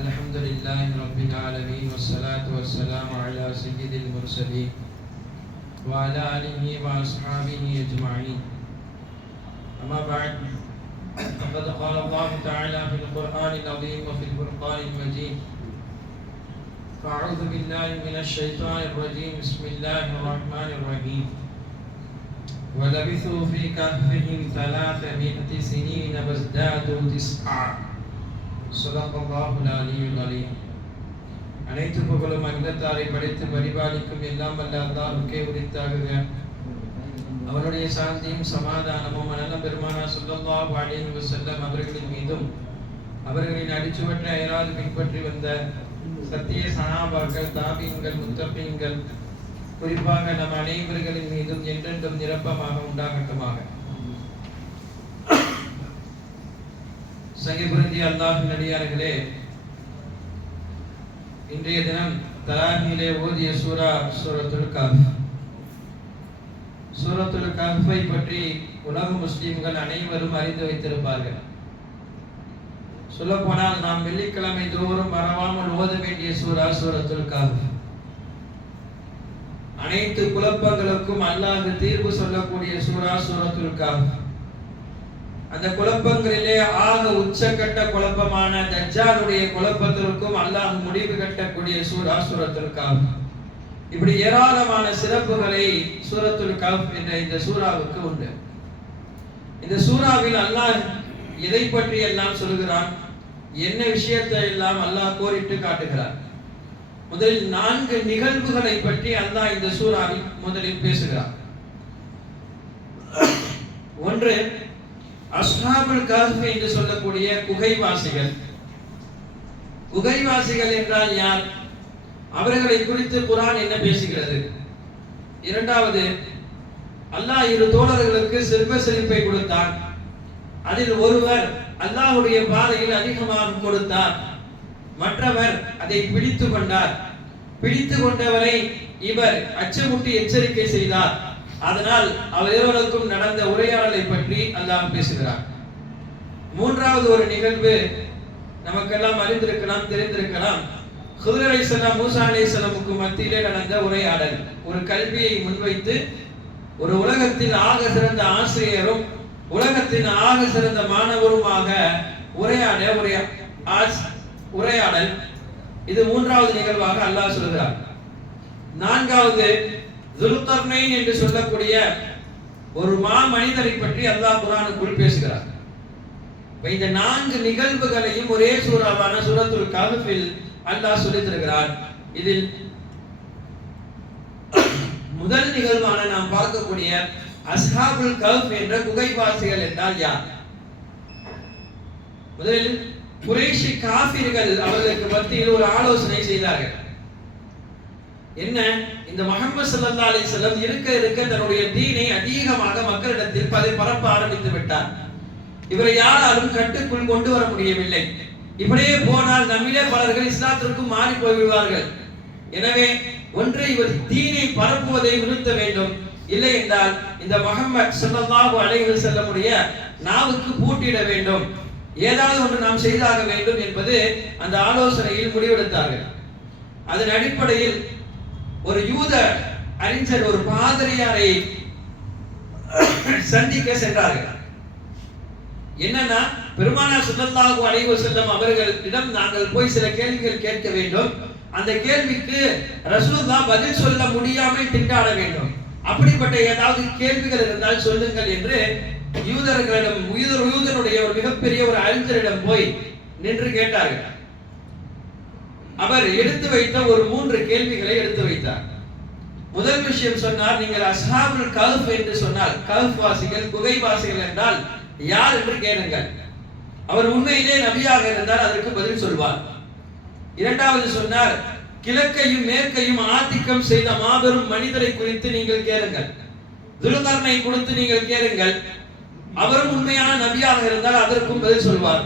الحمد لله رب العالمين والصلاة والسلام على سيد المرسلين وعلى آله وأصحابه أجمعين. أما بعد، فقد قال الله تعالى في القرآن العظيم وفي الفرقان المجيد: فأعوذ بالله من الشيطان الرجيم. بسم الله الرحمن الرحيم. ولبثوا في كهفهم 300 سنين وازدادوا 9. صدق الله العلي العليم. அனைத்து புகழும் அகிலத்தாரை படைத்து பரிபாலிக்கும் எல்லாம் வல்ல அல்லாஹ்வுக்கே உரித்தாகுக. அவருடைய சாந்தியும் சமாதானமும் அனலம் பெருமானா ஸல்லல்லாஹு அலைஹி வஸல்லம் அவர்களின் மீதும் அவர்களின் அடிச்சுவற்றை அயராது பின்பற்றி வந்த சத்திய சஹாபாக்கள், தாபீன்கள், முத்தகீன்கள், குறிப்பாக நம் அனைவர்களின் மீதும் என்றென்றும் நிரப்பமாக உண்டாகட்டுமாக. சகிபுரந்தி அல்லாஹ்வின் அடியார்களே, இன்றைய தினம் தராஹிலே ஓதிய சூரத்துல் கஹ்ஃப். சூரத்துல் கஹ்ஃபை பற்றி உலக முஸ்லிம்கள் அனைவரும் அறிந்து வைத்திருப்பார்கள். சொல்லப்போனால் நாம் வெள்ளிக்கிழமை தோறும் மறவாமல் ஓத வேண்டிய சூரத்துல் கஹ்ஃப். அனைத்து குழப்பங்களுக்கும் அல்லாஹ் தீர்வு சொல்லக்கூடிய சூரத்துல் கஹ்ஃப். அந்த குழப்பங்களிலே ஆக உச்சக்கட்ட குழப்பமான தஜ்ஜாலுடைய குழப்பத்திற்கும் அல்லாஹ் முடிவு கட்டக்கூடிய சூரத்துல் கஹ்ஃப். இப்படி ஏராளமான சிறப்புகளை சூரத்துல் கஹ்ஃப் என்ற இந்த சூராவுக்கு உண்டு. இந்த சூராவில் அல்லாஹ் எதை பற்றி எல்லாம் சொல்கிறான், என்ன விஷயத்தை எல்லாம் அல்லாஹ் கோரிட்டு காட்டுகிறார். முதலில் 4 நிகழ்வுகளை பற்றி அல்லாஹ் இந்த சூராவில் முதலில் பேசுகிறார். ஒன்று, அஸ்ஹாபுல் கஹ்ஃப் என்று சொல்லக்கூடிய குகைவாசிகள். குகைவாசிகள் என்றால் யார்? அவர்களை குறித்து குர்ஆன் என்ன பேசுகிறது? இரண்டாவது, அல்லாஹ் 2 தோழர்களுக்கு செல்வ செழிப்பை கொடுத்தான். அதில் ஒருவர் அல்லாஹ்வுடைய பாதையில் அதிகமாக கொடுத்தார், மற்றவர் அதை பிடித்து கொண்டார். பிடித்து கொண்டவரை இவர் அச்சமுட்டி எச்சரிக்கை செய்தார். அதனால் அவர் இருவருக்கும் நடந்த உரையாடலை பற்றி அல்லாஹ் பேசுகிறார். மூன்றாவது ஒரு நிகழ்வு நமக்கெல்லாம் அறிந்திருக்கலாம், தெரிந்திருக்கலாம். ஹுத்ர் அலைஹிஸ்ஸலாம் மூசா அலைஹிஸ்ஸலாமுக்கு மத்தியிலே நடந்த உரையாடல். ஒரு கல்வியை முன்வைத்து ஒரு உலகத்தின் ஆக சிறந்த ஆசிரியரும் உலகத்தின் ஆக சிறந்த மாணவருமாக உரையாடல். இது மூன்றாவது நிகழ்வாக அல்லாஹ் சொல்கிறார். நான்காவது, துல்கர்னைன் என்று சொல்லக்கூடிய ஒரு மனிதரை பற்றி அல்லாஹ் குர்ஆனுக்குள் பேசுகிறார். இந்த 4 நிகழ்வுகளையும் ஒரே சூறாவான சூரத்துல் கஹ்ஃபில் அல்லாஹ் சொல்லித் தருகிறார். இதில் முதல் நிகழ்வான நாம் பார்க்கக்கூடிய அஸ்ஹாபுல் கஹ்ஃப் என்ற குகைவாசிகள் என்றால் யார்? முதலில் குறைஷி காஃபிர்கள் அவர்களுக்கு மத்தியில் ஒரு ஆலோசனை செய்தார்கள். என்ன? இந்த முஹம்மது ஸல்லல்லாஹு அலைஹி வஸல்லம் இருக்க தன்னுடைய தீனை அதிகமாக மக்களிடத்தில் பரப்ப ஆரம்பித்து விட்டார். இவரை யாராலும் கட்டுக்குள் கொண்டு வர முடியவில்லை. இப்படியே போனால் நம்மிலே பலர்கள் இஸ்லாத்திற்கு மாறி போய்விடுவார்கள். எனவே ஒன்று, இவர் தீனை பரப்புவதை நிறுத்த வேண்டும். இல்லை என்றால் இந்த முஹம்மது ஸல்லல்லாஹு அலைஹி வஸல்லமுடைய நாவுக்கு பூட்டிட வேண்டும். ஏதாவது ஒன்று நாம் செய்தாக வேண்டும் என்பது அந்த ஆலோசனையில் முடிவெடுத்தார்கள். அதன் அடிப்படையில் ஒரு யூத அறிஞர் ஒரு பாதிரியாரை சந்திக்க சென்றார்கள். என்னன்னா, பெருமானார் ஸல்லல்லாஹு அலைஹி வஸல்லம் அவர்களிடம் நாங்கள் போய் சில கேள்விகள் கேட்க வேண்டும். அந்த கேள்விக்கு ரசூலுல்லாஹ் பதில் சொல்ல முடியாமல் திண்டாட வேண்டும். அப்படிப்பட்ட ஏதாவது கேள்விகள் இருந்தால் சொல்லுங்கள் என்று யூதனுடைய ஒரு மிகப்பெரிய ஒரு அறிஞரிடம் போய் நின்று கேட்டார்கள். அவர் எடுத்து வைத்த ஒரு 3 கேள்விகளை எடுத்து வைத்தார். முதல் விஷயம் சொன்னார், நீங்கள் அஸ்ஹாபுல் கஹ்ஃப் என்று சொன்னால் கஹ்ஃப் வாசிகள், குகைவாசிகள் என்றால் யார் என்று கேளுங்கள். அவர் உண்மையிலே நபியாக இருந்தால் அதற்கு பதில் சொல்வார். இரண்டாவது சொன்னார், கிழக்கையும் மேற்கையும் ஆதிக்கம் செய்த மாபெரும் மனிதரை குறித்து நீங்கள் கேளுங்கள். துல்கர்னை குறித்து நீங்கள் கேளுங்கள். அவரும் உண்மையான நபியாக இருந்தால் அதற்கும் பதில் சொல்வார்.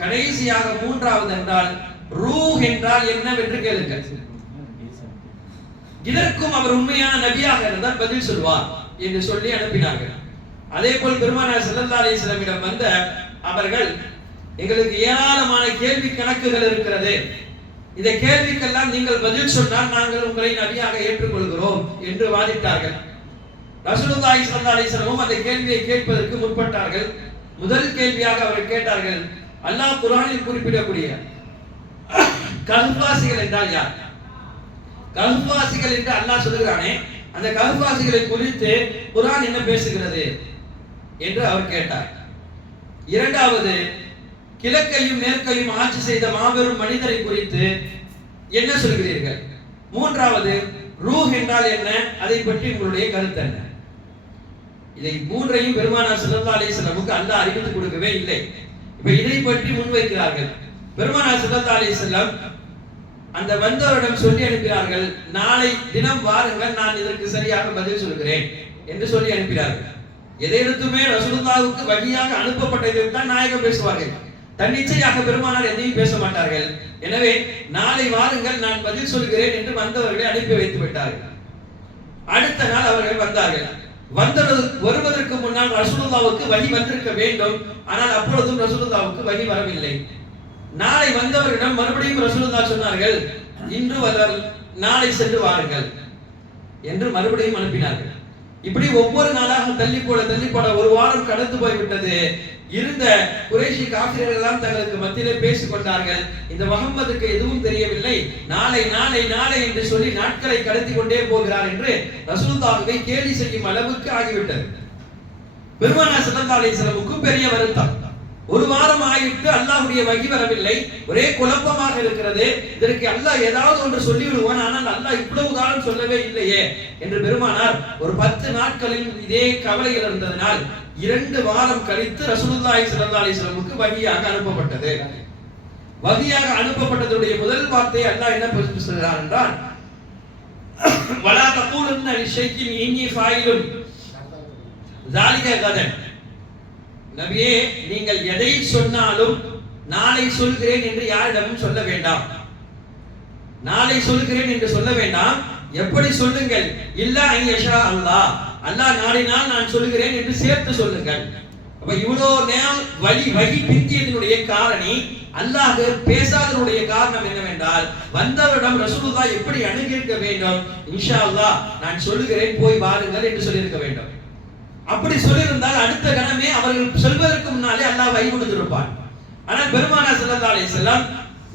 கடைசியாக மூன்றாவது என்றால் ரூஹ் என்றால் என்னவென்று கேளுங்கள். இதற்கும் அவர் உண்மையான நபியாக இருந்தால் பதில் சொல்வார் என்று சொல்லி அனுப்பினார்கள். அதே போல் பெருமானார் ஸல்லல்லாஹு அலைஹி வஸல்லம் வந்த அவர்கள் எங்களுக்கு ஏராளமான கேள்வி கணக்குகள் இருக்கிறது. இந்த கேள்விக்கெல்லாம் நீங்கள் பதில் சொன்னால் நாங்கள் உங்களை நபியாக ஏற்றுக்கொள்கிறோம் என்று வாதிட்டார்கள். ரசூலுல்லாஹி ஸல்லல்லாஹு அலைஹி வஸல்லம் அந்த கேள்வியை கேட்பதற்கு முற்பட்டார்கள். முதல் கேள்வியாக அவர்கள் கேட்டார்கள், அல்லாஹ் குர்ஆனில் குறிப்பிடக்கூடிய கஹ்வாசிகள் என்றால் யார்? கஹ்வாசிகள் என்று அல்லாஹ் சொல்கிறானே, அந்த கஹ்வாசிகளை குறித்து குர்ஆன் என்ன பேசுகிறது என்று அவர் கேட்டார். இரண்டாவது, கிழக்கையும் மேற்கையும் ஆட்சி செய்த மாபெரும் மனிதரை குறித்து என்ன சொல்கிறீர்கள்? மூன்றாவது, ரூஹ் என்றால் என்ன, அதை பற்றி உங்களுடைய கருத்து என்ன? இதை மூன்றையும் பெருமானார் ஸல்லல்லாஹு அலைஹி வஸல்லமுக்கு அல்லாஹ் அறிவித்து கொடுக்கவே இல்லை. இப்ப இதை பற்றி முன்வைக்கிறார்கள். பெருமானார் ஸல்லல்லாஹு அலைஹி வஸல்லம் அந்த வந்தவரிடம் சொல்லி அனுப்பினார்கள், நாளை தினம் வாருங்கள், நான் இதற்கு சரியாக பதில் சொல்கிறேன் என்று சொல்லி அனுப்பினார்கள். எதை எடுத்துமே ரசூலுல்லாஹ்வுக்கு வழியாக அனுப்பப்பட்டதை தான் நாயகம் பேசுவார்கள். தன்னிச்சையாக பெருமானார் எதையும் பேச மாட்டார்கள். எனவே நாளை வாருங்கள், நான் பதில் சொல்கிறேன் என்று வந்தவர்களை அனுப்பி வைத்து விட்டார்கள். அடுத்த நாள் அவர்கள் வந்தார்கள். வருவதற்கு முன்னால் ரசூலுல்லாஹ்வுக்கு வஹி வந்திருக்க வேண்டும். ஆனால் அப்பொழுதும் ரசூலுல்லாஹ்வுக்கு வஹி வரவில்லை. நாளை வந்தவர்களிடம் மறுபடியும் ரசூலுல்லாஹ் சொன்னார்கள், இன்று வந்தால் நாளை சென்று வாருங்கள் என்று மறுபடியும் அனுப்பினார்கள். இப்படி ஒவ்வொரு நாளாக தள்ளி போட ஒரு வாரம் கடந்து போய்விட்டது. இருந்த குறைஷி காஃபிர்கள் எல்லாம் தங்களுக்கு மத்தியிலே பேசிக் கொண்டார்கள். இந்த முஹம்மதுக்கு எதுவும் தெரியவில்லை, நாளை நாளை நாளை என்று சொல்லி நாட்களை கடத்தி கொண்டே போகிறார் என்று ரசூலுல்லாஹ்வை கேலி செய்யும் அளவுக்கு ஆகிவிட்டது. பெருமானார் ஸல்லல்லாஹு அலைஹி வஸல்லம் பெரிய வருத்தம். ஒரு வாரம் ஆகிவிட்டு அல்லாஹ்வுடைய வஹி வரவில்லை, ஒரே குழப்பமாக இருக்கிறது. இதற்கு அல்லாஹ் ஏதாவது ஒன்று சொல்லி விடுவான், ஆனால் அல்லாஹ் இவ்வளவு காலம் சொல்லவே இல்லையே என்று பெருமானார் ஒரு 10 நாட்களில் இதே கவலையில் இருந்ததனால் 2 வாரம் கழித்து ரசூலுல்லாஹி ஸல்லல்லாஹு அலைஹி வஸல்லமுக்கு வஹியாக அனுப்பப்பட்டது. வஹியாக அனுப்பப்பட்டதுடைய முதல் வார்த்தை அல்லாஹ் என்ன சொல்கிறார் என்றால், வலா தகூலுன்ன லிஷைஇன் இன்னி ஃபாயிலுன் ذلك غدا. நபியே, நீங்கள் எதை சொன்னாலும் நாளை சொல்கிறேன் என்று யாரிடமும் சொல்ல வேண்டாம். நாளை சொல்கிறேன் என்று சொல்ல வேண்டாம். எப்படி சொல்லுங்கள், இல்லா ஐயஷா அல்லாஹ், அல்லாஹ் நாடினால் நான் சொல்கிறேன் என்று சேர்த்து சொல்லுங்கள். அப்ப இவ்வளோ நேரம் வழி பிந்தியதனுடைய காரணி, அல்லாஹ் பேசாதனுடைய காரணம் என்னவென்றால், வந்தவரிடம் ரசூலுல்லாஹ் எப்படி அணுகியிருக்க வேண்டும், இன்ஷா அல்லாஹ் நான் சொல்லுகிறேன் போய் வாருங்கள் என்று சொல்லியிருக்க வேண்டும். அப்படி சொல்லியிருந்தால் அடுத்த கணமே அவர்கள் சொல்வதற்கு முன்னாலே அல்லாஹ் வஹி கொடுத்திருப்பார். ஆனால் பெருமானார் ஸல்லல்லாஹு அலைஹி வஸல்லம்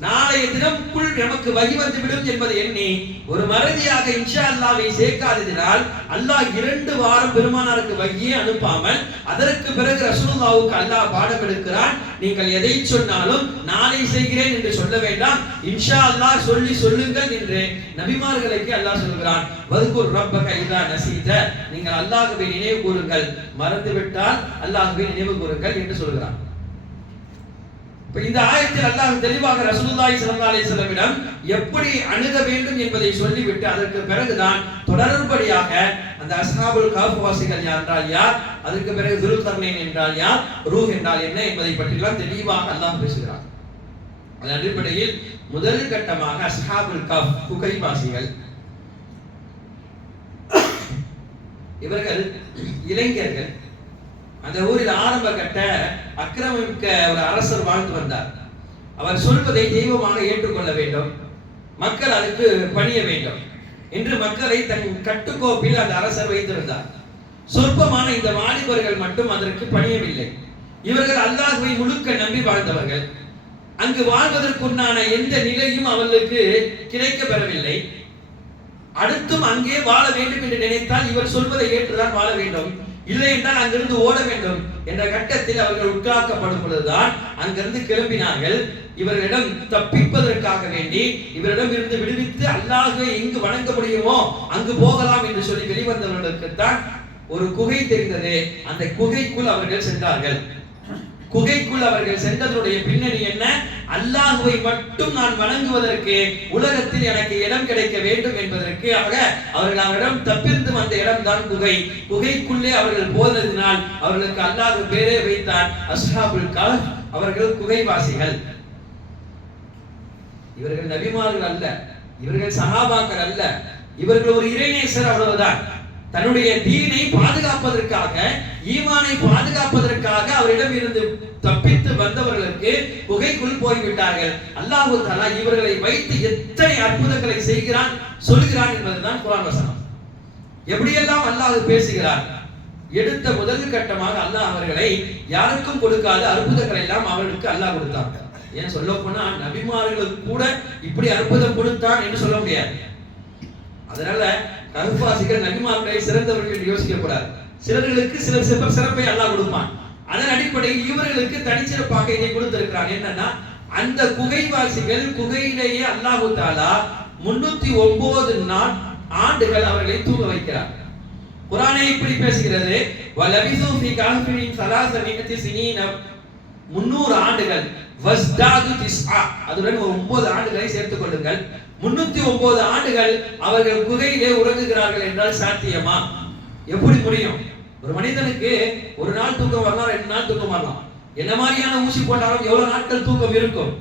நாளைய தினம்க்குள் நமக்கு வஹி வந்துவிடும் என்பதை எண்ணி ஒரு மறதியாக இன்ஷா அல்லாஹ்வை சேர்க்காததினால் அல்லாஹ் 2 வாரம் பெருமானாருக்கு வஹியை அனுப்பாமல் அதற்கு பிறகு ரசூலுல்லாஹ்வுக்கு அல்லாஹ் பாடம் எடுக்கிறான். நீங்கள் எதை சொன்னாலும் நாளை செய்கிறேன் என்று சொல்ல வேண்டாம், இன்ஷா அல்லாஹ் சொல்லுங்கள் என்று நபிமார்களுக்கு அல்லாஹ் சொல்கிறான். வذ்குர் ரப்பக இதா நஸீத, நீங்கள் அல்லாஹ்வை நினைவு கூறுங்கள், மறந்துவிட்டால் அல்லாஹ்வை நினைவு கூறுங்கள் என்று சொல்கிறான். இப்ப இந்த ஆயத்தில் அல்லாஹ் தெளிவாக ரசூலுல்லாஹி ஸல்லல்லாஹு அலைஹி வஸல்லமிடம் எப்படி அணுக வேண்டும் என்பதை சொல்லிவிட்டு அதற்கு பிறகுதான் தொடர்படியாக அந்த அஸ்ஹாபுல் கஹ்ஃப் வாசிகள் என்றால் யார், அதற்கு பிறகு துல்கர்னைன் என்றால் யார், ரூஹ் என்றால் என்ன என்பதை பற்றிலாம் தெளிவாக அல்லாஹ் பேசுகிறார். அதன் அடிப்படையில் முதல் கட்டமாக அஸ்ஹாபுல் கஹ்ஃப் குகை வாசிகள், இவர்கள் இளைஞர்கள். அந்த ஊரில் ஆரம்ப கட்ட அக்கிரமிக்க ஒரு அரசர் வாழ்ந்து வந்தார். அவர் சொல்வதை தெய்வமாக ஏற்றுக்கொள்ள வேண்டும், மக்கள் அதுக்கு பணிய வேண்டும் என்று மக்களை தன் கட்டுக்கோப்பில் அந்த அரசர் வைத்திருந்தார். சொற்பமான இந்த வாலிபர்கள் மட்டும் அதற்கு பணியவில்லை. இவர்கள் அல்லாஹ்வை முழுக்க நம்பி வாழ்ந்தவர்கள். அங்கு வாழ்வதற்குண்டான எந்த நிலையும் அவர்களுக்கு கிடைக்க பெறவில்லை. அடுத்தும் அங்கே வாழ வேண்டும் என்று நினைத்தால் இவர் சொல்வதை ஏற்றுதான் வாழ வேண்டும், இல்லை என்றால் அங்கிருந்து ஓட வேண்டும் என்ற கட்டத்தில் அவர்கள் உட்காக்கப்படும் பொழுதுதான் அங்கிருந்து கிளம்பினார்கள். இவர்களிடம் தப்பிப்பதற்காக வேண்டி இவரிடம் இருந்து விடுவித்து அல்லாஹ்வை எங்கு வணங்க முடியுமோ அங்கு போகலாம் என்று சொல்லி வெளிவந்தவர்களுக்குத்தான் ஒரு குகை தெரிந்தது. அந்த குகைக்குள் அவர்கள் சென்றார்கள். குகைக்குள் அவர்கள் சென்றதனுடைய பின்னணி என்ன, அல்லாஹ்வை மட்டும் நான் வணங்குவதற்கு உலகத்தில் எனக்கு இடம் கிடைக்க வேண்டும் என்பதற்காக அவர்கள் அவரிடம் தப்பிருந்து வந்த இடம் தான் குகை. குகைக்குள்ளே அவர்கள் போனதினால் அவர்களுக்கு அல்லாஹ் பேரே வைத்தான் அஸ்ஹாபுல் கஹ்ஃப். அவர்கள் குகைவாசிகள். இவர்கள் நபிமார்கள் அல்ல, இவர்கள் சஹாபாக்கள் அல்ல, இவர்கள் ஒரு இறைநேசர், அவ்வளவுதான். தன்னுடைய தீனை பாதுகாப்பதற்காக, ஈமானை பாதுகாப்பதற்காக அவரிடம் இருந்து தப்பித்து வந்தவர்களுக்கு குகைக்குள் போய்விட்டார்கள். அல்லாஹ் தஆலா இவர்களை வைத்து எத்தனை அற்புதங்களை செய்கிறான் சொல்கிறான் என்பதுதான் குர்ஆன் வசனம். எப்படியெல்லாம் அல்லாஹ் பேசுகிறார். எடுத்த முதல் கட்டமாக அல்லாஹ் அவர்களை யாருக்கும் கொடுக்காத அற்புதங்களை எல்லாம் அவர்களுக்கு அல்லாஹ் கொடுத்தாங்க. ஏன் சொல்ல போனா நபிமார்களுக்கு கூட இப்படி அற்புதம் கொடுத்தான் என்று சொல்ல முடியாது. அதனால கஹ்வாசிகள் நபிமார்களை சிறந்தவர்கள் என்று யோசிக்க கூடாது. சிலர்களுக்கு சில சிறப்பை அல்லாஹ் கொடுப்பான். அதன் அடிப்படையில் இவர்களுக்கு தனிச்சிறப்பாக இதை கொடுத்திருக்கிறான். என்னன்னா, அந்த குகைவாசிகள் குகையிலேயே அல்லாஹ் தஆலா 309 ஆண்டுகள் அவர்களை தூங்க வைக்கிறார். குர்ஆனே இப்படி பேசுகிறது, வலபிசு ஃபீ கஹ்ஃபிஹிம் 300 சினீன, 300 ஆண்டுகள், வஸ்தாது திஸ்ஆ, அதுடன் ஒரு 9 ஆண்டுகளை சேர்த்துக் கொள்ளுங்கள். 309 ஆண்டுகள் அவர்கள் குகையிலே உறங்குகிறார்கள் என்றால் சாத்தியமா? எப்படி முடியும்? ஒரு மனிதனுக்கு ஒரு நாள் தூக்கம் வரலாம், 2 நாள் தூக்கம் வரலாம். என்ன மாதிரியான ஊசி போட்டாலும் எவ்வளவு நாட்கள் தூக்கம் இருக்கும்?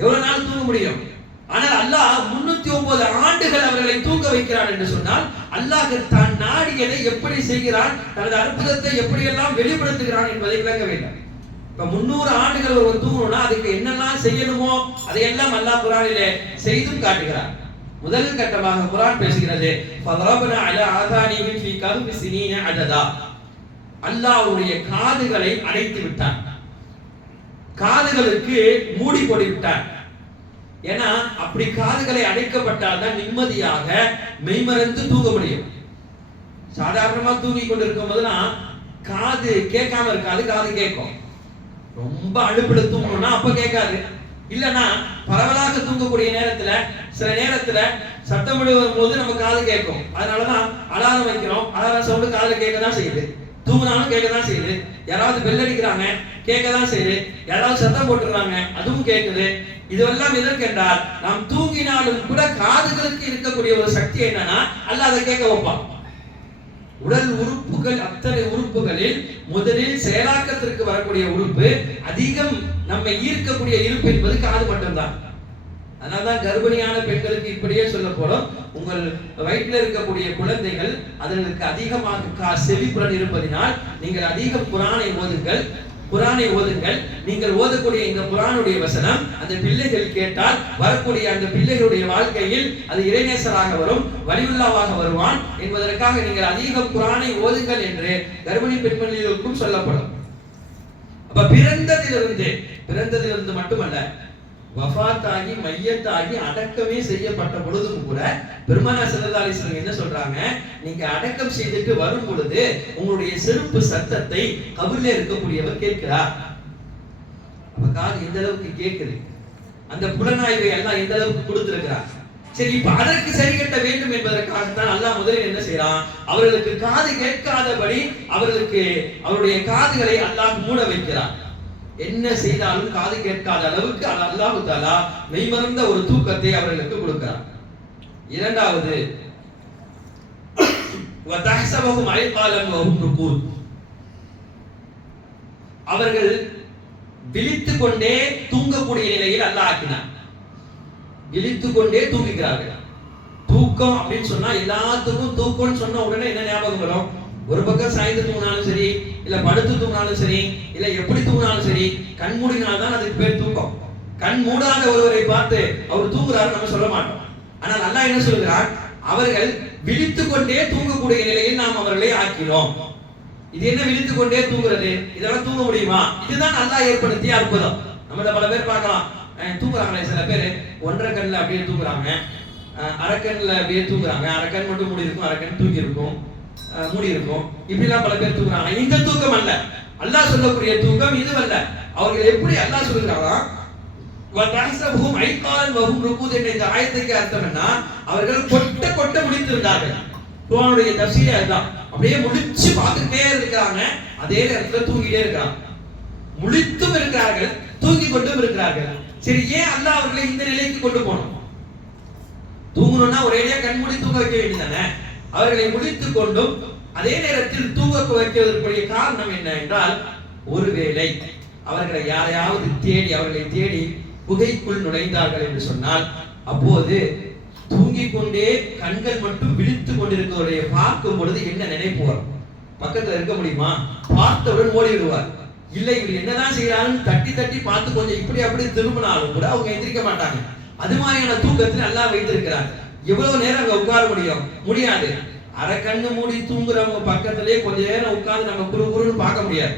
எவ்வளவு நாள் தூங்க முடியும்? ஆனால் அல்லாஹ் 309 ஆண்டுகள் அவர்களை தூங்க வைக்கிறான் என்று சொன்னால், அல்லாஹ் தான் நாடியதை எப்படி செய்கிறான், தனது அற்புதத்தை எப்படியெல்லாம் வெளிப்படுத்துகிறான் என்பதை விளங்க வேண்டும். இப்ப 300 ஆண்டுகள் ஒருவர் தூங்கணும்னா அதுக்கு என்னெல்லாம் செய்யணுமோ அதையெல்லாம் அல்லாஹ் குர்ஆனிலே செய்தும் காட்டுகிறார். முதல் கட்டமாக குர்ஆன் பேசுகிறது, ஃபதரபனா அலா ஆதானிஹிம் ஃபீ கஹ்ஃபி சினீன அததா. அல்லாஹ்வுடைய காதுகளை அடைத்து விட்டான், காதுகளுக்கு மூடி போட்டு விட்டான். ஏன்னா அப்படி காதுகளை அடைக்கப்பட்டால் தான் நிம்மதியாக மெய்மறந்து தூங்க முடியும். சாதாரணமா தூங்கி கொண்டிருக்கும் போதுலாம் காது கேட்காம இருக்காது, காது கேட்கும். ரொம்ப அழுப்புல தூங்கணும்னா அப்ப கேட்காது. இல்லனா பரவலாக தூங்கக்கூடிய நேரத்துல சில நேரத்துல சத்தம் விடுவதும் போது நம்ம காது கேட்கும். அதனாலதான் அலாரம் வைக்கிறோம், அலாரம் சவுண்ட் காதுல கேட்கதான் செய்யுது, தூங்கினாலும் கேட்கதான் செய்யுது. யாராவது பெல் அடிக்கிறாங்க கேட்கதான் செய்யுது, யாராவது சத்தம் போட்டுறாங்க அதுவும் கேட்குது. இதுவெல்லாம் எதற்கென்றால் நாம் தூங்கினாலும் கூட காதுகளுக்கு இருக்கக்கூடிய ஒரு சக்தி என்னன்னா அல்லாஹ் அதை கேட்க வைப்பான். உடல் உறுப்புகள் அத்தனை உறுப்புகளில் முதலில் செயலாக்கத்திற்கு வரக்கூடிய உறுப்பு, அதிகம் நம்மை ஈர்க்கக்கூடிய இருப்பு என்பது காது மட்டும்தான். அதனால்தான் கர்ப்பிணியான பெண்களுக்கு இப்படியே சொல்லப்படும், உங்கள் வயிற்றில் இருக்கக்கூடிய குழந்தைகள் அதற்கு அதிகமாக செவிப்புலன் இருப்பதினால் நீங்கள் அதிகம் குர்ஆனை ஓதுங்கள், குர்ஆனை ஓதுங்கள். நீங்கள் ஓதக்கூடிய இந்த குர்ஆனுடைய வசனம் அந்த பிள்ளைகள் கேட்டால் வரக்கூடிய அந்த பிள்ளைகளுடைய வாழ்க்கையில் அது இறைநேசராக வரும், வலியுல்லாவாக வருவான் என்பதற்காக நீங்கள் அதிகம் குர்ஆனை ஓதுங்கள் என்று கர்ப்பிணி பெண்மணிகளுக்கும் சொல்லப்படும். அப்ப பிறந்ததிலிருந்து மட்டுமல்ல, வஃபாத்தாகி மையத்தாகி அடக்கமே செய்யப்பட்ட பொழுதும் கூட பெருமானார் ஸல்லல்லாஹு அலைஹி வஸல்லம் என்ன சொல்றாங்க, நீங்க அடக்கம் செய்துட்டு வரும் பொழுது உங்களுடைய செருப்பு சத்தத்தை கபரிலே இருக்கக்கூடியவர் கேட்கிறார். அப்ப காது எந்த அளவுக்கு கேட்குது, அந்த புலனாய்வை எல்லாம் எந்த அளவுக்கு கொடுத்திருக்கிறார். சரி, இப்ப அதற்கு சரி கட்ட வேண்டும் என்பதற்காகத்தான் அல்லாஹ் முதலில் என்ன செய்யறான், அவர்களுக்கு காது கேட்காதபடி அவருடைய காதுகளை அல்லாஹ் மூட வைக்கிறார். என்ன செய்தாலும் காது கேட்காத அளவுக்கு அல்லாஹ் தஆலா மெய்மறந்த ஒரு தூக்கத்தை அவர்களுக்கு கொடுக்கிறார். இரண்டாவது, வதஹ்ஸபஹும் ஐகாலம் வஹும் ருகூத், அவர்கள் விழித்துக் கொண்டே தூங்கக்கூடிய நிலையில் அல்லாஹ் ஆக்கினார். விழித்துக் கொண்டே தூங்குகிறார்கள். தூக்கம் அப்படின்னு சொன்னா எல்லாத்துக்கும் தூக்கம்னு சொன்ன உடனே என்ன ஞாபகம் வரும்? ஒரு பக்கம் சாய்ந்து தூங்கினாலும் சரி, இல்ல படுத்து தூங்கினாலும் சரி, இல்ல எப்படி தூங்கினாலும் சரி, கண் மூடினால்தான் அதுக்கு பேர் தூக்கம். கண் மூடாத ஒருவரை பார்த்து அவர் தூங்குறாரு நம்ம சொல்ல மாட்டோம். ஆனால் அல்லாஹ் என்ன சொல்கிறான், அவர்கள் விழித்துக் கொண்டே தூங்கக்கூடிய நிலையில் நாம் அவர்களை ஆக்கினோம். இது என்ன விழித்துக் கொண்டே தூங்குறது? இதெல்லாம் தூங்க முடியுமா? இதுதான் அல்லாஹ் ஏற்படுத்திய அற்புதம். நம்மள பல பேர் பார்க்கலாம், தூங்குறாங்களே சில பேர் ஒன்றரை கண்ணில் அப்படியே தூங்குறாங்க, அரைக்கண்ணில் அப்படியே தூங்குறாங்க, அரைக்கண் மட்டும் மூடி இருக்கும், அரைக்கண் தூக்கி இருக்கும், மூடி இருக்கும், இப்படிலாம் பல பேர் தூங்குறாங்க. இந்த தூக்கம் அல்ல அல்லாஹ் சொல்லக்கூடிய தூக்கம், இதுவல்ல. அவர்கள் எப்படி அல்லாஹ் சொல்கிறாரா, வதஹ்ஸபஹும் ஐகாலம் வஹும் ருகூத் என்ற இந்த ஆயத்துக்கு அர்த்தம் என்ன, அவர்கள் கொட்ட முடித்திருந்தார்கள். குர்ஆனுடைய தஃசீரே அதுதான். அப்படியே முழிச்சு பார்த்துட்டே இருக்காங்க, அதே நேரத்துல தூங்கிட்டே இருக்காங்க. முழித்தும் இருக்கிறார்கள், தூங்கி கொண்டும் இருக்கிறார்கள். சரி, ஏன் அல்லாஹ் அவர்களை இந்த நிலைக்கு கொண்டு போனோம்? தூங்கணும்னா ஒரேடியா கண்மூடி தூங்க வைக்க வேண்டியதானே? அவர்களை முடித்துக் கொண்டும் அதே நேரத்தில் தூங்க வைப்பதற்குரிய காரணம் என்ன என்றால், ஒருவேளை அவர்களை அவர்களை தேடி குகைக்குள் நுழைந்தார்கள் என்று சொன்னால், அப்போது தூங்கிக் கொண்டே கண்கள் மட்டும் விழித்து கொண்டிருக்கிறவரை பார்க்கும் பொழுது என்ன நினைப்பு வரும்? பக்கத்துல இருக்க முடியுமா? பார்த்தவுடன் ஓடி விடுவார். இல்லை இவர் என்னதான் செய்யறாருன்னு தட்டி தட்டி பார்த்து கொஞ்சம் இப்படி அப்படி திரும்பினாலும் கூட அவங்க எந்திரிக்க மாட்டாங்க. அது மாதிரியான தூக்கத்தில் அல்லாஹ் வைத்திருக்கிறார். எவ்வளவு நேரம் அங்க உட்கார முடியாது. அரை கண்ணு மூடி தூங்குறவங்க பக்கத்திலேயே கொஞ்ச நேரம் உட்கார்ந்து நம்ம குறு குறுன்னு பார்க்க முடியாது.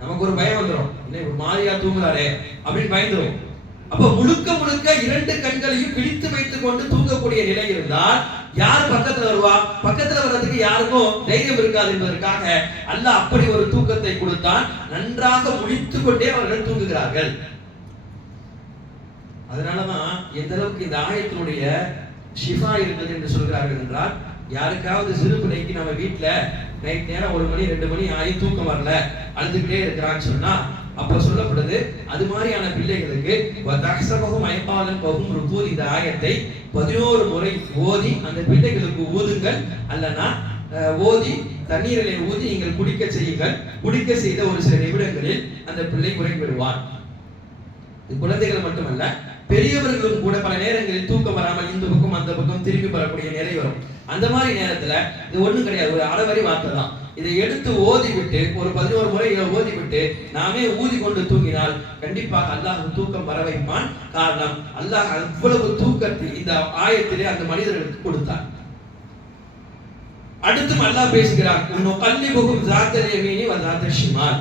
நமக்கு ஒரு பயம் வந்துடும், இல்லை ஒரு மாதிரியா தூங்குறாரே அப்படின்னு பயந்துரும். அப்ப முழுக்க முழுக்க இரண்டு கண்களையும் பிடித்து வைத்துக் கொண்டு தூங்கக்கூடிய நிலை இருந்தால் யார் பக்கத்துல வருவா? பக்கத்துல வர்றதுக்கு யாருக்கும் தைரியம் இருக்காது என்பதற்காக அல்லாஹ் அப்படி ஒரு தூக்கத்தை கொடுத்தான். நன்றாக முழித்துக் கொண்டே அவர்கள் தூங்குகிறார்கள். அதனாலதான் எந்த அளவுக்கு இந்த ஆயத்தினுடைய ஷிஃபா இருக்குது என்று சொல்கிறார்கள் என்றால், யாருக்காவது சிறுபிள்ளைக்கு நம்ம வீட்டுல நைட் நேரம் 1 மணி 2 மணி ஆகி தூக்கம் வரல, அழுதுகிட்டே இருக்கிறான்னு சொன்னா அப்ப சொல்லப்படுது அது மாதிரியான பிள்ளைகளுக்கு இந்த ஆயத்தை 11 முறை ஓதி அந்த பிள்ளைகளுக்கு ஊதுங்கள், அல்லனா ஓதி தண்ணீரிலே ஊதி நீங்கள் குடிக்க செய்யுங்கள். குடிக்க செய்த ஒரு சில நிமிடங்களில் அந்த பிள்ளை குறைந்துவிடுவார். இது குழந்தைகள் மட்டுமல்ல, பெரியவர்களும் கூட பல நேரங்களில் தூக்கம் வராமல் இந்த பக்கம் அந்த பக்கம் திரும்பி வரக்கூடிய நிலை வரும். அந்த மாதிரி நேரத்துல இது ஒண்ணும் கிடையாது, ஒரு அளவரி வார்த்தை தான். இதை எடுத்து ஓதி விட்டு ஒரு 11 முறை ஓதி விட்டு நாமே ஊதி கொண்டு தூங்கினால் கண்டிப்பாக அல்லாஹ் தூக்கம் வர வைப்பான். காரணம், அல்லாஹ் அவ்வளவு தூக்கத்தில் இந்த ஆயத்திலே அந்த மனிதர்களுக்கு கொடுத்தான். அடுத்தும் அல்லாஹ் பேசுகிறான், கல்லிபுகும் ஜாத்தல் யமீனி வ ஜாத்தல் ஷிமால்.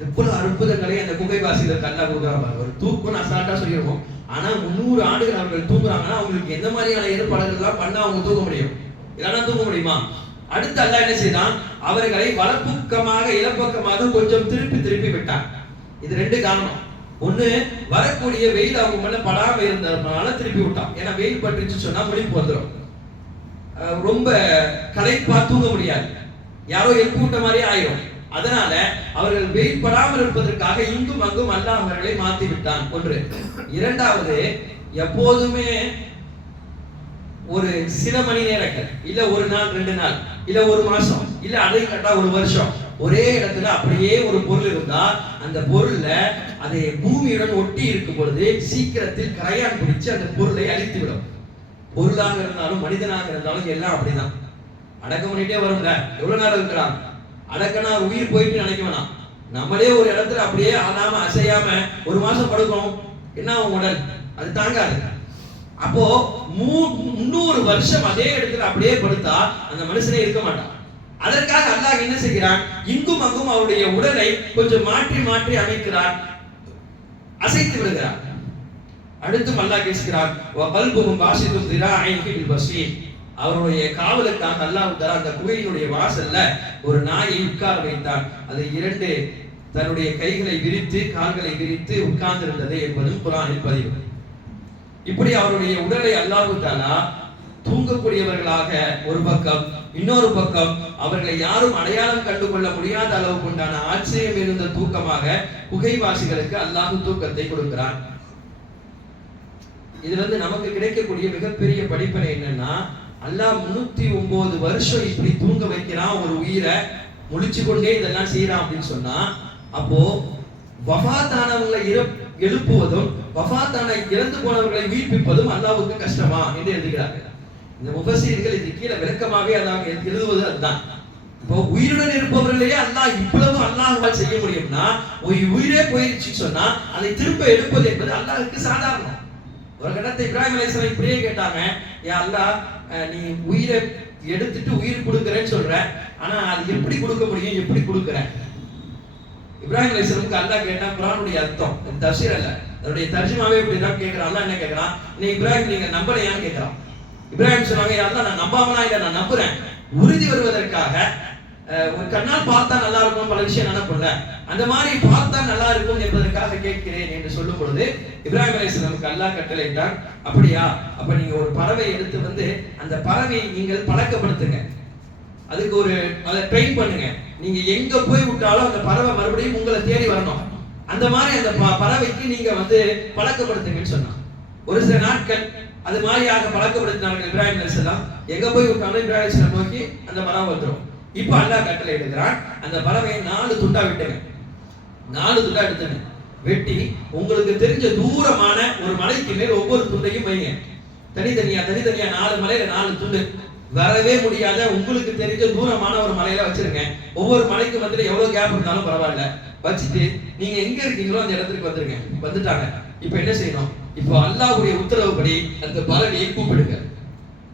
எவ்வளவு அற்புதங்களை அந்த குகைவாசிகளுக்கு அல்லாஹ் கொடுக்குறாங்க. ஒரு தூக்கம் அசால்ட்டா சொல்லிடுவோம். ஆனா 300 ஆண்டுகள் அவர்கள் தூங்குறாங்கன்னா அவங்களுக்கு எந்த மாதிரியான ஏற்பாடுகள் எல்லாம் பண்ணா அவங்க தூங்க முடியும்? இல்லைன்னா தூங்க முடியுமா? அடுத்து அல்லாஹ் என்ன செய்தான்? அவர்களை வலப்பக்கமாக இலப்பக்கமாக கொஞ்சம் திருப்பி திருப்பி விட்டான். இது 2 காரணம். ஒண்ணு, வரக்கூடிய வெயில் அவங்க மேல படாம இருந்ததுனால திருப்பி விட்டான். ஏன்னா வெயில் பட்டுச்சு சொன்னா முழிப்பு வந்துடும், ரொம்ப களைப்பா தூங்க முடியாது, யாரோ எழுப்பி விட்ட மாதிரியே ஆயிரும். அதனால அவர்கள் வெயில் படாமல் இருப்பதற்காக இங்கும் அங்கும் அல்லாஹ் அவர்களை மாத்தி விட்டான். ஒன்று. இரண்டாவது, எப்போதுமே ஒரு சில மணி நேரங்கள், இல்ல 1 நாள் 2 நாள், இல்ல 1 மாசம், இல்ல அதை கட்டா 1 வருஷம் ஒரே இடத்துல அப்படியே ஒரு பொருள் இருந்தா அந்த பொருள்ல அதை பூமியுடன் ஒட்டி இருக்கும் பொழுது சீக்கிரத்தில் கரையான் பிடிச்சு அந்த பொருளை அழித்து விடும். பொருளாக இருந்தாலும் மனிதனாக இருந்தாலும் எல்லாம் அப்படிதான். அடக்கம் பண்ணிட்டே வரும்ல, எவ்வளவு நேரம் இருக்கிறான்? அடக்கனா உயிர் போயிட்டு நினைக்க வேணாம். நம்மளே ஒரு இடத்துல அப்படியே ஆடாம அசையாம 1 மாசம் படுக்கணும், என்ன உடல் அது தாங்காது. அப்போ 300 வருஷம் அதே இடத்துல அப்படியே படுத்தா அந்த மனுஷனே இருக்க மாட்டான். அதற்காக அல்லாஹ் என்ன செய்கிறான்? இங்கும் அங்கும் அவருடைய உடலை கொஞ்சம் மாற்றி மாற்றி அமைக்கிறான், அசைத்து விடுகிறான். அடுத்தும் அல்லாஹ் பேசுகிறான், வகல்புஹும் பாசிதும் திராஐஹி பில் பஸீர். அவருடைய காவலுக்காக அல்லாஹ் தஆலா அந்த குகையினுடைய வாசல்ல ஒரு நாயை உட்கார வைத்தான். அது 2 தன்னுடைய கைகளை விரித்து கால்களை விரித்து உட்கார்ந்திருந்தது என்பதும் குர்ஆனில் பதிவு. இப்படி அவருடைய உடலை அல்லாஹ் தஆலா தூங்கக்கூடியவர்களாக ஒரு பக்கம், இன்னொரு பக்கம் அவர்களை யாரும் அடையாளம் கண்டு கொள்ள முடியாத அளவுக்கு உண்டான ஆச்சரியம் இருந்த தூக்கமாக குகைவாசிகளுக்கு அல்லாஹ் தூக்கத்தை கொடுக்கிறான். இதுல நமக்கு கிடைக்கக்கூடிய மிகப்பெரிய படிப்பினை என்னன்னா, அல்லாஹ் 309 வருஷம் இப்படி தூங்க வைக்கிறான் ஒரு உயிரை, முழிச்சு கொண்டே இதெல்லாம் செய்யறான் அப்படின்னு சொன்னா, அப்போ வஃபாத்தானவங்களை எழுப்புவதும் வஃபாத்தான இறந்து போனவர்களை உயிர்ப்பிப்பதும் அல்லாஹ்வுக்கு கஷ்டமா என்று எழுதுகிறார்கள். இந்த முஃபஸீர்கள் இது கீழே விளக்கமாவே அதாவது எழுதுவது அதுதான். இப்போ உயிருடன் இருப்பவர்களையே அல்லாஹ் இவ்வளவு அல்லாஹ்வால் செய்ய முடியும்னா, ஒரு உயிரே போயிடுச்சுன்னு சொன்னா அதை திரும்ப எடுப்பது என்பது அல்லாஹ்வுக்கு சாதாரணம். ஒரு கட்டத்தை இப்ராஹிம் அலைஹிஸ்ஸலாம் இப்படியே கேட்டாங்க, யா அல்லாஹ், நீ உயிரை எடுத்துட்டு உயிர் கொடுக்கிறேன்னு சொல்ற, ஆனா அது எப்படி கொடுக்க முடியும், எப்படி கொடுக்குற? இப்ராஹிம் அலைஹிஸ்ஸலாமுக்கு அல்லாஹ் கேட்டா குர்ஆனுடைய அர்த்தம், தஃசீர் அல்ல, அதனுடைய தர்ஜுமாவே இப்படிதான் கேட்கிறான். அல்லாஹ் என்ன கேட்கிறான்? நீ இப்ராஹிம் நீங்க நம்பலையான்னு கேட்கிறான். இப்ராஹிம் சொன்னாங்க, யா அல்லாஹ் நான் நம்பாமலா இல்ல, நான் நம்புறேன். உறுதி வருவதற்காக ஒரு கண்ணால் பார்த்தா நல்லா இருக்கும், பல விஷயம் நினைப்பல, அந்த மாதிரி பார்த்தா நல்லா இருக்கும் என்பதற்காக கேட்கிறேன் என்று சொல்லும் பொழுது இப்ராஹிம் அலைஹிஸ்ஸலாமுக்கு அல்லாஹ் கட்டளையிட்டான், அப்படியா, அப்ப நீங்க ஒரு பறவை எடுத்து அந்த பறவையை நீங்கள் பழக்கப்படுத்துங்க, அதுக்கு அதை ட்ரெயின் பண்ணுங்க. நீங்க எங்க போய் விட்டாலும் அந்த பறவை மறுபடியும் உங்களை தேடி வரணும். அந்த மாதிரி அந்த பறவைக்கு நீங்க பழக்கப்படுத்துங்கன்னு சொன்னான். ஒரு சில நாட்கள் அது மாதிரியாக பழக்கப்படுத்தினார்கள் இப்ராஹிம் அலைஹிஸ்ஸலாம். எங்க போய் விட்டாலும் இப்ராஹிம் அலைஹிஸ்ஸலாம் நோக்கி அந்த பறவை வந்துடும். இப்ப அல்லாஹ் கட்டளை எடுக்கிறான், அந்த பறவையை 4 துண்டா விட்டுங்க, 4 துண்டா எடுத்துங்க, வெட்டி உங்களுக்கு தெரிஞ்ச தூரமான ஒரு மலைக்கு மேல் ஒவ்வொரு துண்டையும் வைங்க. தனித்தனியா 4 மலையில 4 துண்டு, வரவே முடியாத உங்களுக்கு தெரிஞ்ச தூரமான ஒரு மலையில வச்சிருங்க. ஒவ்வொரு மலைக்கு மத்தியில எவ்வளவு கேப் இருந்தாலும் பரவாயில்ல, வச்சுட்டு நீங்க எங்க இருக்கீங்களோ அந்த இடத்துக்கு வந்துருங்க. வந்துட்டாங்க. இப்ப என்ன செய்யணும்? இப்போ அல்லாஹ்வுடைய உத்தரவுப்படி அந்த பறவையை கூப்பிடுங்க.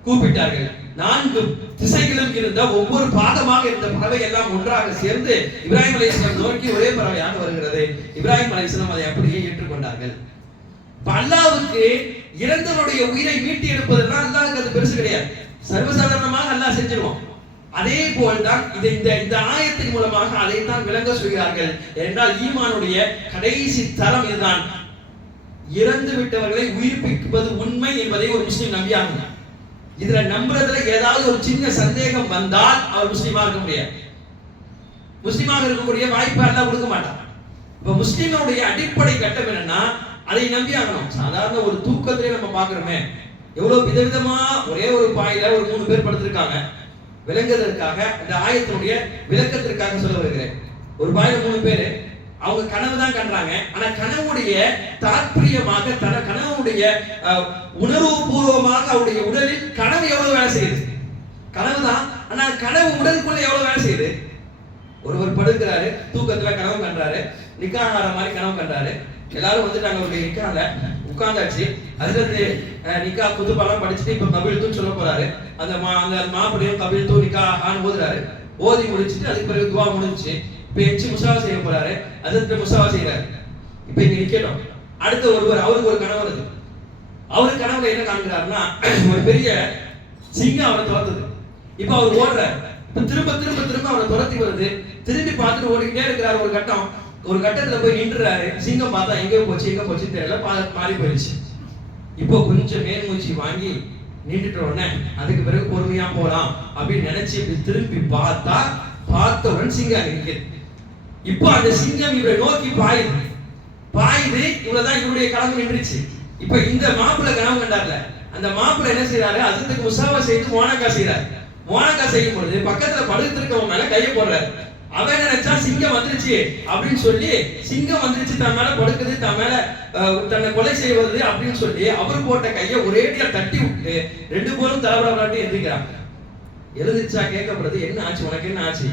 கூப்பிட்டார்கள். 4 திசைகளும் இருந்த ஒவ்வொரு பாகமாக இருந்த பறவை எல்லாம் ஒன்றாக சேர்ந்து இப்ராஹிம் அலைஹிஸ்ஸலாம் நோக்கி ஒரே பறவையாக வருகிறது. இப்ராஹிம் அலைஹிஸ்ஸலாம் அதை அப்படியே ஏற்றுக்கொண்டார்கள். அல்லாஹ்வுக்கு இறந்தவருடைய உயிரை மீட்டி எடுப்பதெல்லாம் அல்லாஹ்வுக்கு அது பெருசு கிடையாது. சர்வசாதாரணமாக அல்லாஹ் செஞ்சிருவான். அதே போல்தான் இந்த ஆயத்தின் மூலமாக அதைத்தான் விளங்க சொல்கிறார்கள். என்றால் ஈமானுடைய கடைசி தரம் இதுதான். இறந்து விட்டவர்களை உயிர்ப்பிப்பது உண்மை என்பதை ஒரு முஸ்லிம் நம்பியாங்க. இதுல நம்புறதுல ஏதாவது ஒரு சின்ன சந்தேகம் வந்தால் அவர் முஸ்லிமா இருக்க முடியாது. முஸ்லிமாக இருக்கக்கூடிய வாய்ப்பு அல்லாஹ் கொடுக்க மாட்டான். இப்ப முஸ்லிமுடைய அடிப்படை கட்டம் என்னன்னா அதை நம்பி ஆகணும். சாதாரண ஒரு தூக்கத்திலே நம்ம பாக்குறோமே, எவ்வளவு விதவிதமா ஒரே ஒரு பாயில ஒரு 3 பேர் படுத்திருக்காங்க. விளங்குவதற்காக இந்த ஆயத்தினுடைய விளக்கத்திற்காக சொல்ல வருகிறேன். ஒரு பாயில 3 பேர், அவங்க கனவு தான் கண்டாங்க. ஆனா கனவுடைய தாற்பயமாக கனவுடைய உணர்வு பூர்வமாக அவருடைய உடலில் கனவு எவ்வளவு வேலை செய்யுது? கனவு தான், ஆனா கனவு உடலுக்குள்ள எவ்வளவு வேலை செய்யுது? ஒருவர் படுக்கிறாரு, தூக்கத்துல கனவு கண்டாரு, நிக்காஹ் ஆற மாதிரி கனவு கண்டாரு. எல்லாரும் வந்துட்டாங்க அவருடைய நிக்காஹ்ல, உட்கார்ந்தாச்சு. ஹஜ்ரத் நிக்காஹ் குதுபெல்லாம் படிச்சுட்டு இப்ப கபீல்துன்னு சொல்ல போறாரு. அந்த மாப்பிள்ளையும் கபீல்து நிக்காஹ்னு ஓதுறாரு. ஓதி முடிச்சுட்டு அதுக்கு பிறகு துவா முடிஞ்சுச்சு. இப்ப எச்சி முசாவா செய்ய போறாரு. ஹஜ்ரத் முசாவா செய்யறாரு. இப்ப இங்க நிக்கணும். அடுத்த ஒருவர், அவருக்கு ஒரு கனவு வருது. அவரு கனவுல என்ன காண்கிறாருன்னா, ஒரு பெரிய சிங்கம் அவரை துரத்துது. இப்ப அவர் ஓடுறாரு. இப்ப திரும்ப திரும்ப திரும்ப அவரை துரத்தி வருது. திரும்பி பார்த்துட்டு ஓடிக்கிட்டே இருக்கிறாரு. ஒரு கட்டத்துல போய் நின்றுறாரு. சிங்கம் பார்த்தா எங்க போச்சு தெரியல, மாறி போயிடுச்சு. இப்போ கொஞ்சம் மேல்மூச்சி வாங்கி நின்றுட்ட உடனே அதுக்கு பிறகு பொறுமையா போலாம் அப்படின்னு நினைச்சு இப்படி திரும்பி பார்த்தவுடன் சிங்கம் நிற்குது. இப்போ அந்த சிங்கம் இவரை நோக்கி பாயுது. இவ்வளவுதான் இவருடைய கனவு நின்றுச்சு. இப்ப இந்த மாப்பிள்ளை கனவு கண்டார்ல, அந்த மாப்பிள்ளை என்ன செய்யறாரு? அதுக்கு முசாவா செய்து மோனக்கா செய்யறாரு. மோனக்கா செய்யும் பொழுது பக்கத்துல படுத்திருக்கவங்க மேல கையை போடுறாரு. அவன் நினைச்சா சிங்கம் வந்துருச்சு அப்படின்னு சொல்லி, சிங்கம் வந்துருச்சு தன் மேல படுக்குது, தன் மேல தன்னை கொலை செய்ய வருது அப்படின்னு சொல்லி அவர் போட்ட கையை ஒரேடியா தட்டி விட்டு 2 பேரும் தலபரப்பி எந்திரிக்கிறாங்க. எழுந்திருச்சா கேட்கப்படுது, என்ன ஆச்சு உனக்கு, என்ன ஆச்சு?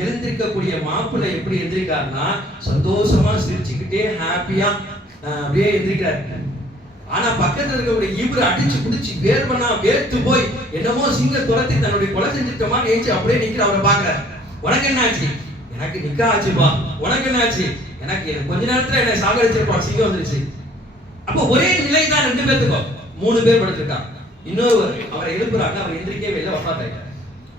எழுந்திருக்கக்கூடிய மாப்பிள்ளை எப்படி எந்திரிக்காருன்னா சந்தோஷமா சிரிச்சுக்கிட்டே ஹாப்பியா அப்படியே எந்திரிக்கிறாரு. ஆனா பக்கத்துல இருக்கக்கூடிய இவரு அடிச்சு பிடிச்சி வேர்த்து போய் என்னமோ சிங்க துரத்தி தன்னுடைய கொலை செஞ்சுட்டோமா ஏஞ்சி அப்படியே நிக்கிற அவரை பாக்குறாரு. உனக்கு என்ன ஆச்சு? எனக்கு நிக்கா ஆச்சுப்பா. உனக்கு என்ன ஆச்சு? எனக்கு கொஞ்ச நேரத்துல என்ன சாகடிச்சிருப்பா, சிங்கம் வந்துருச்சு. அப்ப ஒரே நிலை தான் 2 பேத்துக்கும். 3 பேர் படுத்திருக்காங்க. இன்னொருவர் அவரை எழுப்புறாங்க. அவர் எந்திரிக்கவே இல்லை, வஃபாத் ஆயிட்டார்.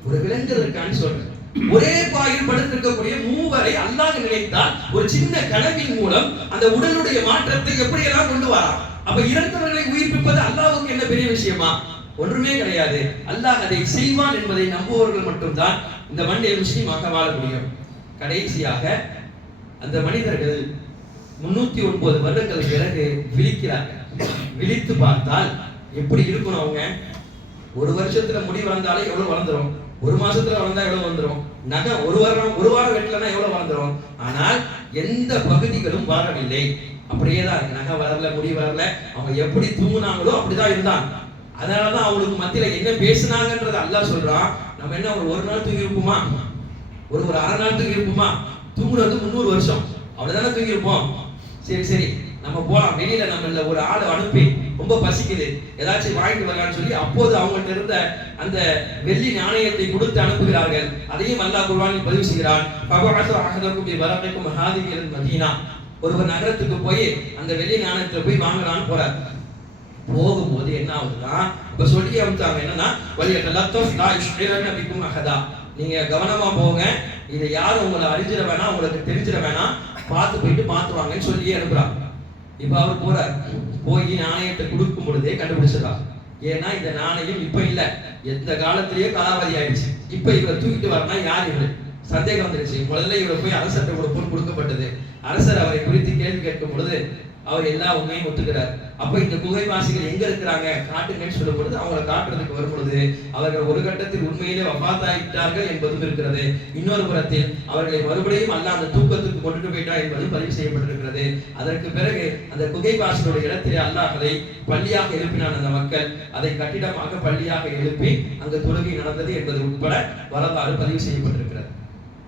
ஒரு விலங்கு இருக்கான்னு சொல்றேன். ஒரே பாயில் படுத்திருக்கக்கூடிய 3 பேரை அல்லாஹ் நினைத்தால் ஒரு சின்ன கனவின் மூலம் அந்த உடலுடைய மாற்றத்தை எப்படி எல்லாம் கொண்டு வரலாம். அப்ப இறந்தவர்களை உயிர்ப்பிப்பது அல்லாஹ்வுக்கு என்ன பெரிய விஷயமா? ஒன்றுமே கிடையாது. அல்லாஹ் அதை செய்வான் என்பதை நம்புவவர்கள் மட்டும்தான் இந்த மண்ணில் முஸ்லிமாக வாழ முடியும். கடைசியாக அந்த மனிதர்கள் 309 வருடங்களுக்கு பிறகு விழிக்கிறார்கள். விழித்து பார்த்தால் எப்படி இருக்கணும்? அவங்க ஒரு வருஷத்துல முடி வளர்ந்தாலே எவ்வளவு வளர்ந்துரும், ஒரு மாசத்துல வளர்ந்தா எவ்வளவு வந்துரும், நகம் ஒரு வாரம் வெட்டலன்னா எவ்வளவு வளர்ந்துரும். ஆனால் எந்த பகுதிகளும் வளரவில்லை, அப்படியே தான் இருக்கு. நகை வளரல, முடி வளரல. அவங்க எப்படி தூங்குனாங்களோ அப்படிதான் இருந்தாங்க. அதனாலதான் அவங்களுக்கு மத்தியில என்ன பேசினாங்கன்றது அல்லாஹ் சொல்றான். நம்ம என்ன ஒரு நாள் தூங்கி இருப்போமா? ஒரு அரை நாள் தூங்கி இருப்போமா? தூங்குறது 300 வருஷம் அவ்வளவுதானே தூங்கி இருப்போம். சரி நம்ம போலாம். வெளியில நம்ம ஒரு ஆளை அனுப்பி ரொம்ப பசிக்குது, ஏதாச்சும் வாங்கிட்டு வரலான்னு சொல்லி அப்போது அவங்கள்ட்ட இருந்த அந்த வெள்ளி நாணயத்தை கொடுத்து அனுப்புகிறார்கள். அதையும் அல்லாஹ் குர்ஆனில் பதிவு செய்கிறான். மதீனா, ஒருவர் நகரத்துக்கு போய் அந்த வெள்ளி நாணயத்தை போய் வாங்கலான்னு போறார். போகும்போது என்ன ஆகுதுன்னா, இப்ப சொல்லி அனுப்பிச்சாங்க என்னன்னா, நீங்க கவனமா போங்க, இதை யாரும் உங்களை அறிஞ்சிட வேணாம், உங்களுக்கு தெரிஞ்சிட வேணாம், பார்த்து வாங்கன்னு சொல்லி அனுப்புறாங்க. இப்ப அவர் போறார். போய் நாணயத்தை கொடுக்கும் பொழுதே கண்டுபிடிச்சிடலாம். ஏன்னா இந்த நாணயம் இப்ப இல்ல, எந்த காலத்திலேயே காலாவதி ஆயிடுச்சு. இப்ப இவரை தூக்கிட்டு வரனா யார் இவரு? சந்தேகம் வந்துருச்சு. முதல்ல இவரை போய் அரசர்கிட்ட கொடுக்கப்பட்டது. அரசர் அவரை குறித்து கேள்வி கேட்கும் பொழுது அவர் எல்லா உண்மையும் ஒத்துக்கிறார். அப்ப இந்த குகைவாசிகள் எங்க இருக்கிறாங்க காட்டுங்கன்னு சொல்லும் பொழுது அவங்களை காட்டுறதுக்கு வரும் பொழுது அவர்கள் ஒரு கட்டத்தில் உண்மையிலே வஃபாத்தாயிட்டார்கள் என்பதும் இருக்கிறது. இன்னொரு புறத்தில் அவர்களை மறுபடியும் அல்லாஹ் அந்த தூக்கத்துக்கு கொண்டு போயிட்டார் என்பதும் பதிவு செய்யப்பட்டிருக்கிறது. அதற்கு பிறகு அந்த குகைவாசிகளுடைய இடத்திலே அல்லாஹ் அதை பள்ளியாக எழுப்பினான். அந்த மக்கள் அதை கட்டிடமாக பள்ளியாக எழுப்பி அங்கு தொழுகை நடந்தது என்பது உட்பட வரலாறு பதிவு செய்யப்பட்டிருக்கிறது.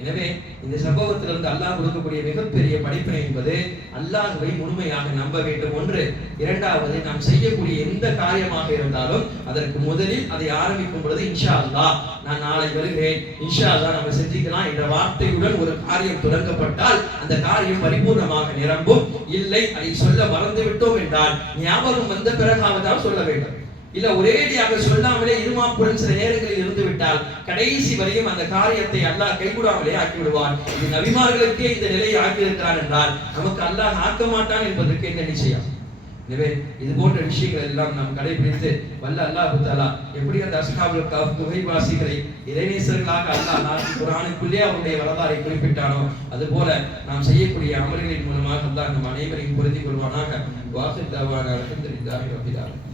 எனவே இந்த சம்பவத்திலிருந்து அல்லாஹ் கொடுக்கக்கூடிய மிகப்பெரிய படிப்பினை என்பது அல்லாஹ்வை முழுமையாக நம்ப வேண்டும் ஒன்று. இரண்டாவது, நாம் செய்யக்கூடிய எந்த காரியமாக இருந்தாலும் அதற்கு முதலில் அதை ஆரம்பிக்கும் பொழுது இன்ஷா அல்லாஹ் நான் நாளை வருகிறேன், இன்ஷா அல்லாஹ் நம்ம செஞ்சுக்கலாம் என்ற வார்த்தையுடன் ஒரு காரியம் தொடங்கப்பட்டால் அந்த காரியம் பரிபூர்ணமாக நிரம்பும். இல்லை அதை சொல்ல மறந்து விட்டோம் என்றால் ஞாபகம் வந்த பிறகாவதால் சொல்ல வேண்டும். இல்ல ஒரேடியாக சொல்லாமலே இருமாப்புடன் சில நேரங்களில் இருந்து விட்டால் கடைசி வரையும் அந்த காரியத்தை அல்லாஹ் கைகூடாமலே ஆக்கி விடுவான். இது நபிமார்களுக்கே இந்த நிலையை ஆக்கி இருக்கிறான் என்றால் நமக்கு அல்லாஹ் ஆக்க மாட்டான் என்பதற்கு என்ன நிச்சயம்? எனவே இது போன்ற விஷயங்கள் எல்லாம் நாம் கடைபிடித்து வல்ல அல்லாஹ் தஆலா எப்படி அந்த அஸ்ஹாபுல் கஹ்ஃப் குகைவாசிகளை இறைநேசர்களாக அல்லாஹ் நாட்டி குர்ஆனுக்குள்ளே அவருடைய வரலாறை குறிப்பிட்டானோ அதுபோல நாம் செய்யக்கூடிய அமல்களின் மூலமாக அல்லாஹ் நம் அனைவரையும் பொருந்திக் கொள்வானாக. வாஹிர் தஅவானா அல்ஹம்துலில்லாஹி ரப்பில் ஆலமீன்.